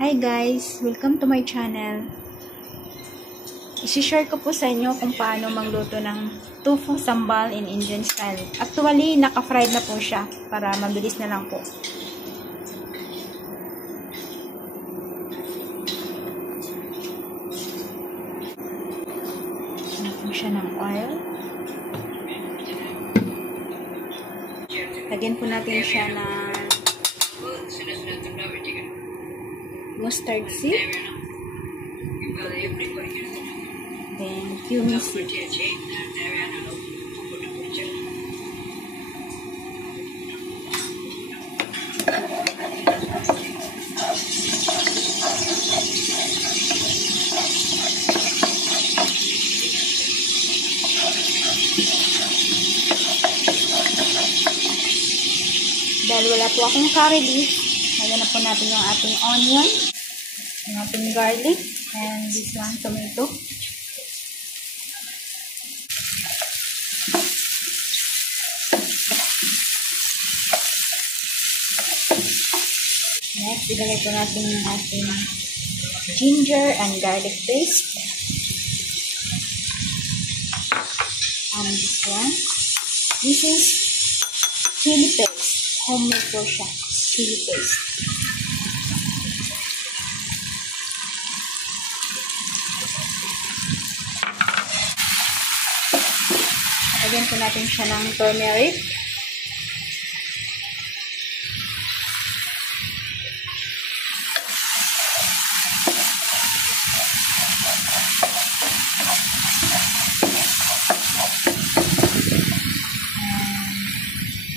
Hi guys! Welcome to my channel. I-share ko po sa inyo kung paano magluto ng tofu sambal in Indian style. Actually, naka-fried na po siya para mabilis na lang po. Lagyan siya ng oil. Lagyan po natin siya ng mustard seed, then cumin seed. Dahil wala po akong curry leaf, lagyan na po natin yung ating onion, yung ating garlic, and this one, tomato. Next, ilagay po natin yung ating ginger and garlic paste. And this one. This is chili paste. Homemade po siya. Chili paste. Lagyan po natin siya ng turmeric.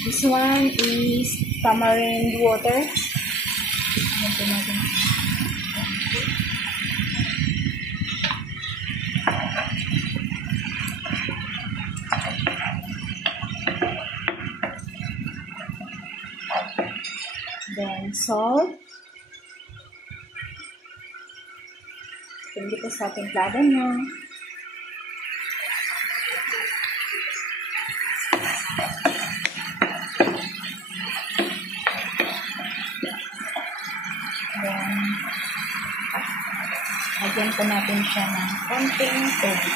This one is tamarind water. Lagyan po natin. Then salt. Pwede po sa ating plada nyo. Then lagyan po natin siya ng konting tubig.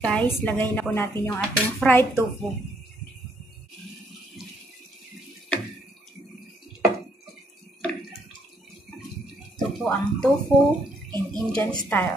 Guys, lagay na po natin yung ating fried tofu. Ito po ang tofu in Indian style.